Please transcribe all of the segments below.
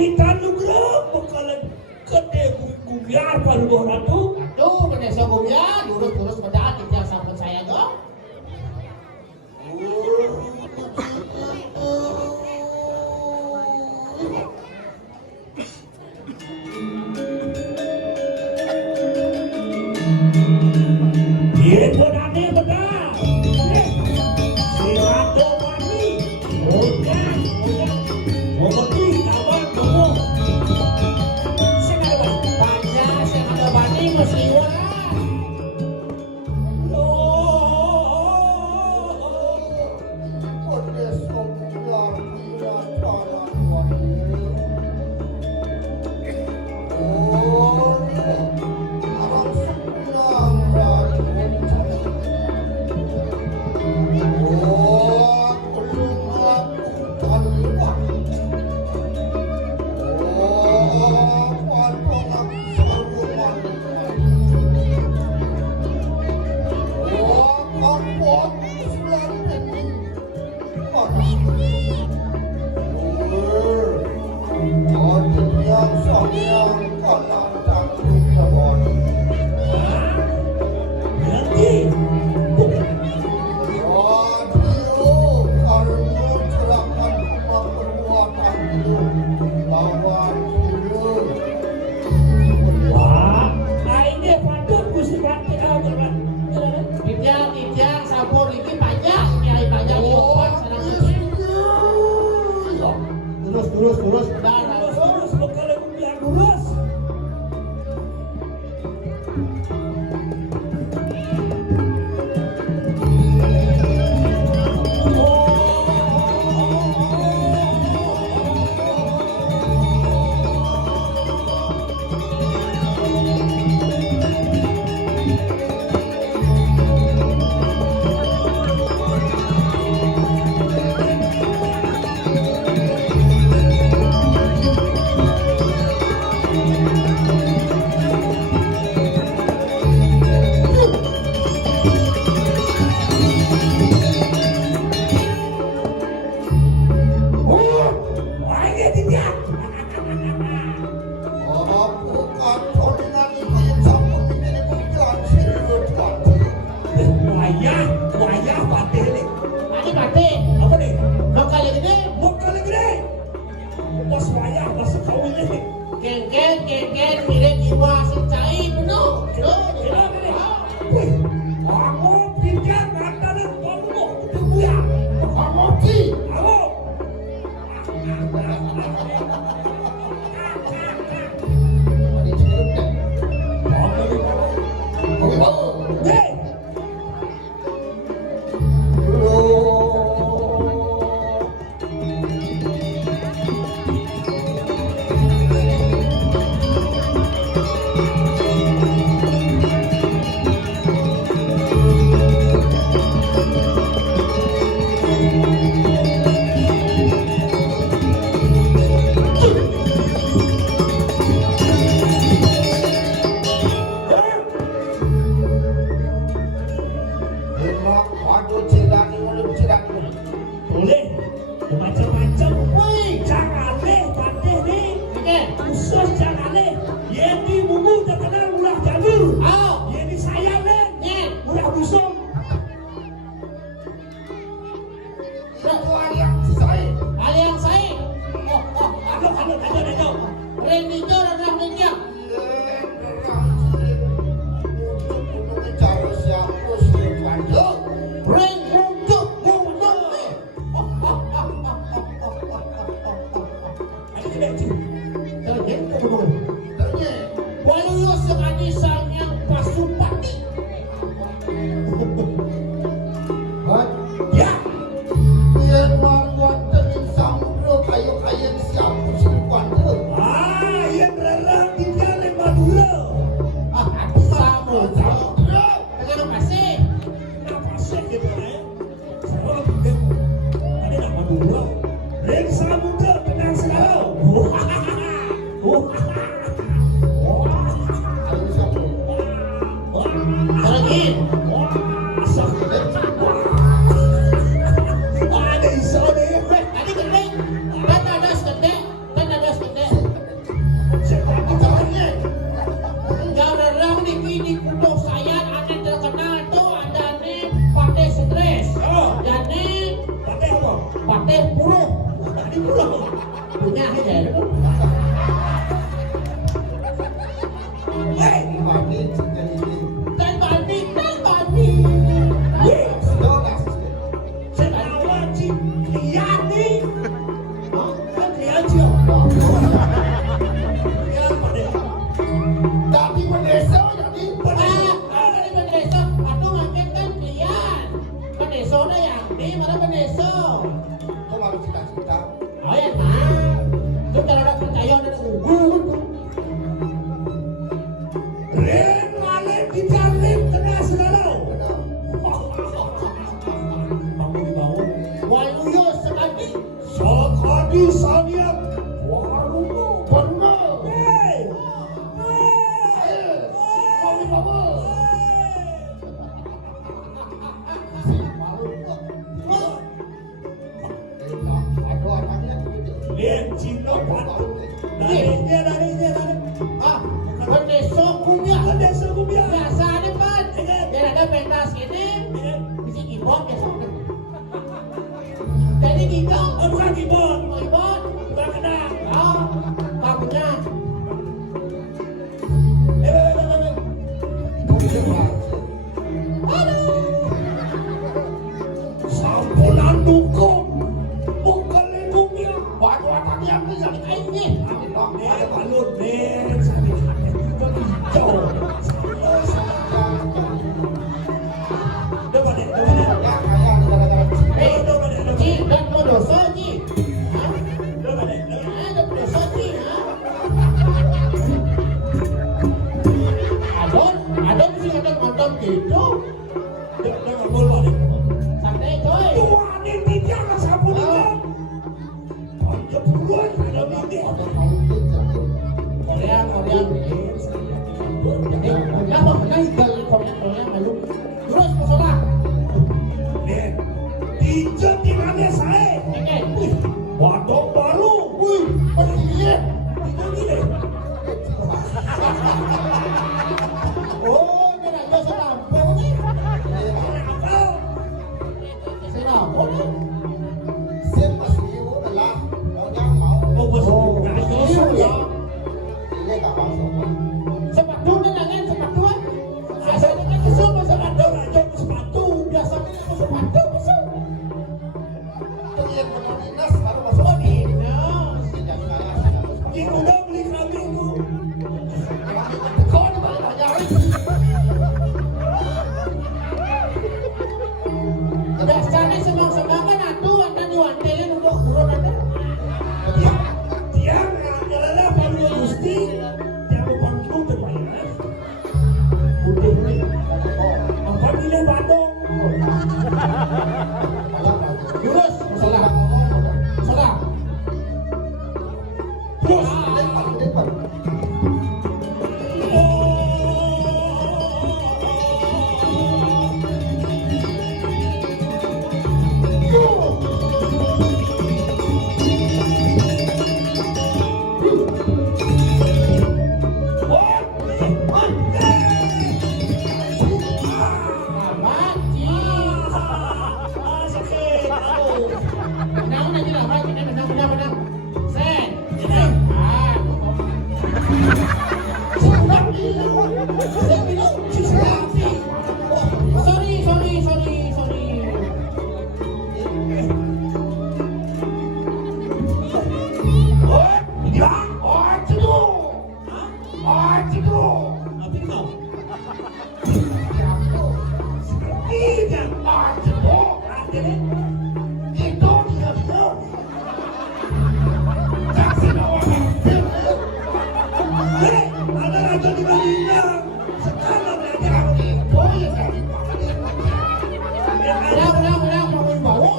minta nugrah bakalan gede gubiar paluh ratu. Aduh, Ganesha gubiar, lurus-lurus pedang yang sampun saya dong. Iya, benar benar. Si Ratu Bani, udah. Mau pergi kawan kamu. Saya ada bani musliwa. Lurus, Lurus, bakalan gubiar lurus. Kengken, mirip jiwa secai penuh. Kamu pikir katakan kamu ya? Kamu sih. Kamu. Boleh macam-macam. Woi, jangan leh patih ni. Khusus jangan leh. Yang di bumbu terkenal ulah janur. Yang di sayang leh. Ulah busung. Aliang saya. Aduh. Rendijo dan media. Walau sekali sang pasupati. Ya. Biar manguan tening samudra kayu-kayu siapa sirkuan tu. Yang berlarang di jalan Madura. Samudra. Jangan pasir. Kenapa sih gitu Saya pikir ada nak Madura. Reng samudra tenang selalu. Lagi. Ada iso deh. Tadi gede. Kan ada gede. jadi. Hei, Mami cinta ini. Dan bandi. weh, Dogas. senawa cik lihat nih. Kan lihat sih. Lihat pada. Tapi mendeso jadi Dari Beneso, aduh makin kan kalian. Beneso na yang di mana Beneso? kok malu cita-cita. Oh ya mah, itu kalau orang percaya ada unggul. Ren Malik dijamin kena segala. Benar. Bangun. Waluyo sekali. Sekali sanian warung Benar. hei Mami mama. Si malu kok. Aduh anaknya gitu. lihat Cino padu darinya Ah, Beneso punya. ada sebubnya Biasanya kan, biar ada pentas gini, bisa keyboard biasanya. Jadi gitu, bukan keyboard keyboard, bukan kena oh, kamunya. Itu dia sampunan dukung bukan lingkungnya baju anaknya aku yang Ini, ada balut nih sakit hati juga hijau coba deh ya kayak gara-gara coba deh Ji, dan mau dosa Ji. coba deh Ada dosa Ji, ada sih ada nonton gitu. Santai coy. Tuhan ini jangan sampunan panjang buruan ada mimpi Korea. Kenapa mereka higal Korea malu? Terus masalah. nih pinjam di mana saya Oke. wadok baru wih perginya pinjam ini Oh, ini raja serampok nih. kau Serampok nih. sim masih ibu adalah orang mau mau masuk Iya ya. ini gak masuk Sepatu nih nangen sepatu. Biasanya kan kesel sepatu. ada sepatu Biasanya kan sepatu kesel. pengen benar dinas baru masuk Oh ini. tidak saya sudah masuk itu udah beli kambing tuh kau di balik ajarin Biasanya senang-senang kan atuh akan diwantelin untuk turun ada. dia adalah Palu Gusti yang membantu terbayar udah nih apa pilih Bandung Lurus, salah. Salah. terus Apa? Ji. sakit aduh Menang lagi lah, Pak. Ini menang. Set. Sorry. ada raja di Madinah sekarang raja Menang, mau bawa.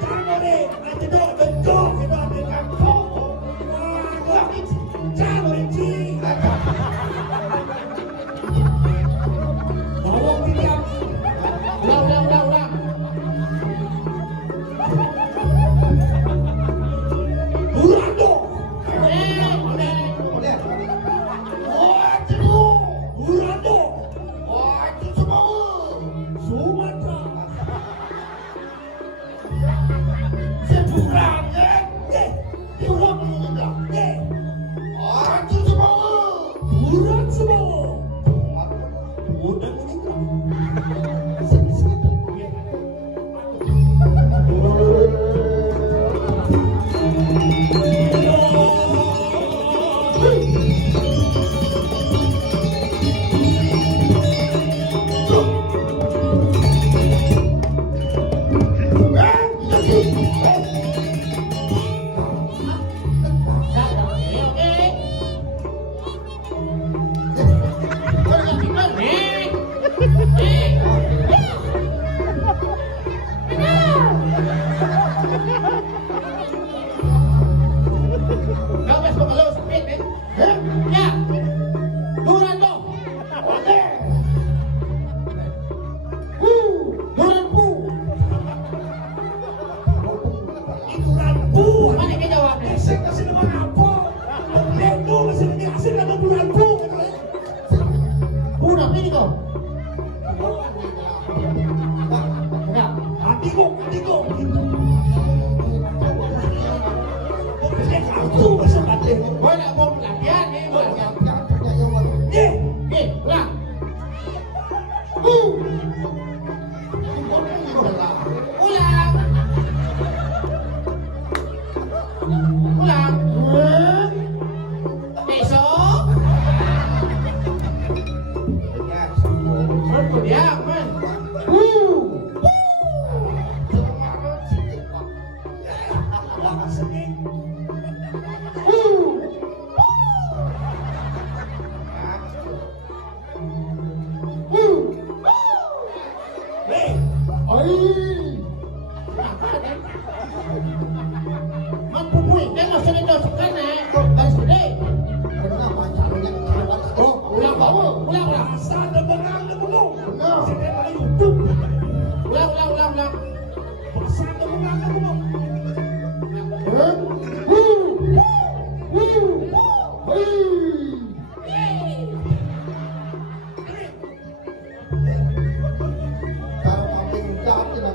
jangan deh nanti dong bentuk kita ambil kampung wah jangan sih bawa tiap Ulang. bulan dong Eh, pemimpin, ya, Duran dong. Duran pu. Itu rambu. Mana dia jawabnya? Saya kasih nama apa? Itu masih dikasih nama rambu. Udah ini kok. Enggak. Adigo. Dia kartu masih mati. Gua nak mau latihan nih, Bang. Eh, Ulang. Ulang. Besok. Aku diam, man. sedih. Hei, Mampu pui, dia nggak usah ditoskan garis gede. Ulang. masa ada benang. Saya paling YouTube. Ulang. Masa ada benang.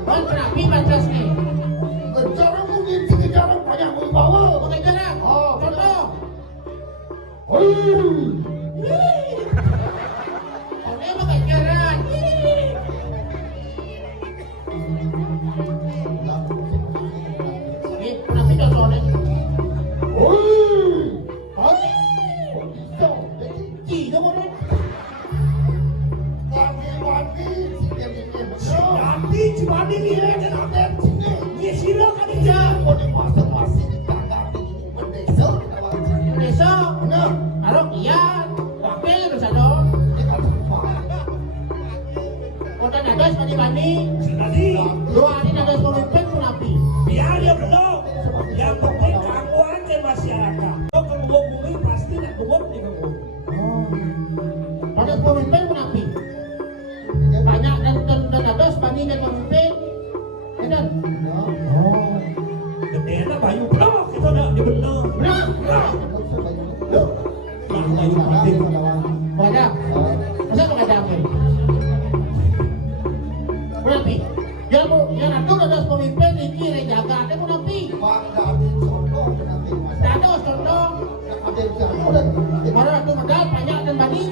Bang, terapi batas nih. Pakai jarak. Contoh. Ini pakai jarak. Ini terapi contohnya. Cih, dong orang. Nanti cimandi nih ya, kenapa? Dia silakan aja. Besok, arok iyan. Wakil bisa dong. Kota nadas bani-bani. Tadi, Dua hari nadas pemimpin pun api. biar dia belum. Yang penting kamu aja masyarakat. Kalau kamu mau bumi pasti nak bubuk nih kamu. Nadas pemimpin pun api. Banyak dan nadas bani dan pemimpin. Dan Gede na bayu belum. Kita nak di benar. benar. Nah, bayu mati. Ada. Masa nggak ada apa? Berarti yang itu nadas pemimpin ini rejaga ada pun api. Nadas contoh. Baru itu medal banyak dan bani.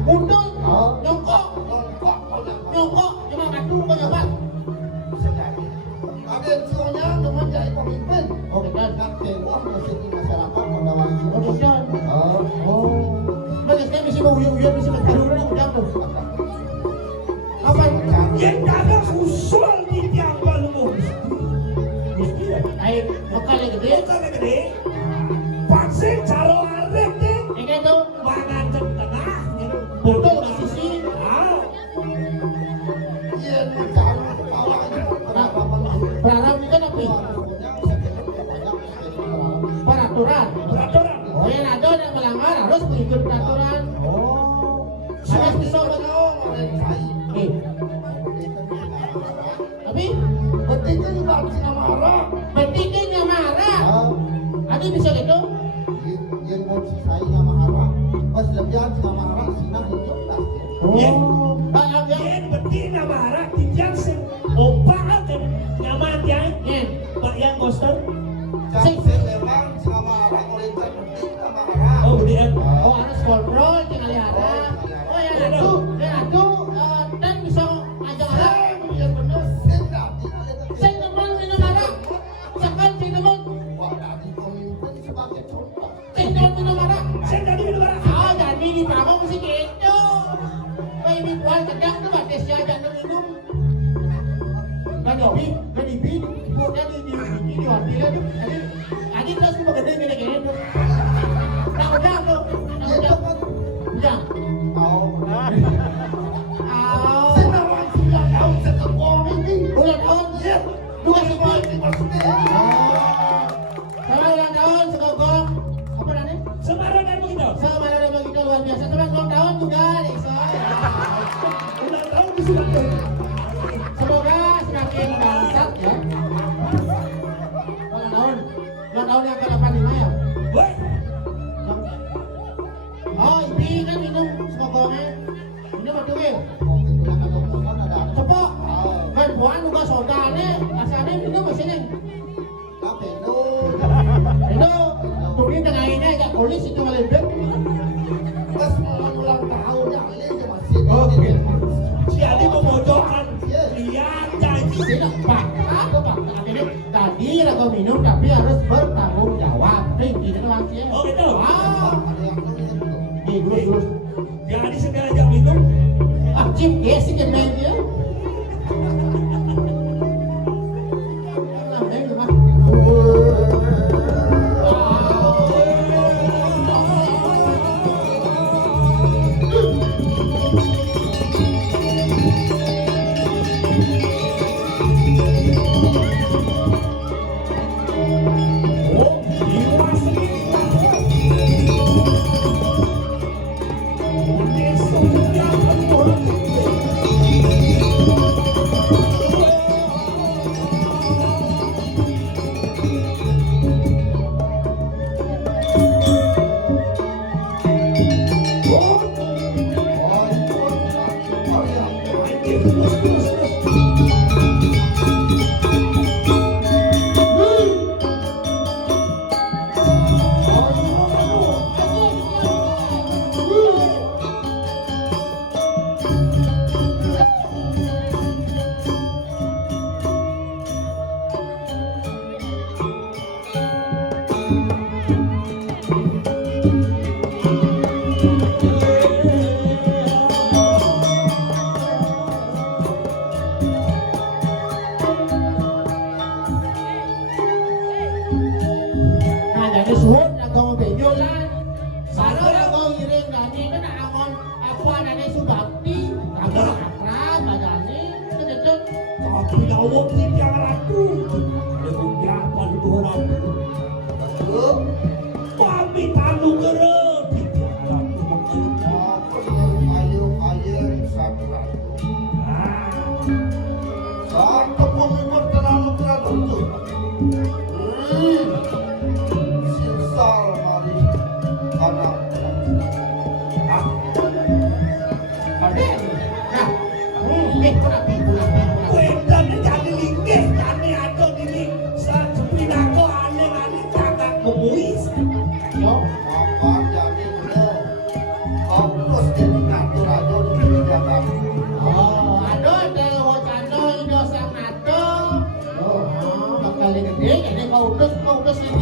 Mundur. Nyongkok. Cuma adu kau nyoba. Oke kan. Kemudian. Bagi saya mesti mau uyur mesti bertarung nak udah tu. Apa? Yang dagang usul di tiang balu. Mesti ya. Air lokal yang gede. Bukan yang gede. Vaksin calo arep deh. Ini tu. Mangan ke tengah. Betul di sisi. Ah, Berharap ni kan apa? Peraturan. peraturan. Oh yang ada yang melanggar harus mengikut peraturan. Ada pisau betul. Tapi bertikainya marah. Ada bisa gitu? Ya. Banyak yang Yang penting nama harap tiang sing opak kan nyaman tiang. Pak yang poster. Oh, dia. oh harus kontrol tinggal lihat. Oh yang itu dan bisa ngajak orang. Saya teman minum arak. Sekarang saya teman minum arak. Saya tadi minum arak. Ah jadi di Pramu mesti gitu. Baby buat sedang tu batasnya jangan minum. Kan ibi, bukan di hotel tu. Ada terus tu bagada gini. Tak udah tu. Udah. Ulang tahun. Bukan semua. Sama ulang tahun segogong. luar biasa teman ulang tahun juga nih soy. Ulang tahun disuruh. Semoga semakin bangsat ya. Ulang tahun yang ke-85 ya. Woi, Oh ini kan minum semokongnya. Minum apa tuh? Cepok. Kan buan juga soda nih. Asalnya minum mesinnya. Itu turin tengah ini agak polis itu malibet. si Adi memojokkan. Lihat janji. Tidak pak, aku pak. Tadi aku minum tapi harus bertanggung jawab. Nih gitu doang sih. Oh gitu. Nih terus. Jadi sengaja minum. Chip dia sih kan main dia. Main rumah. Oh, jiwa sendiri.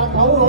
jangan bau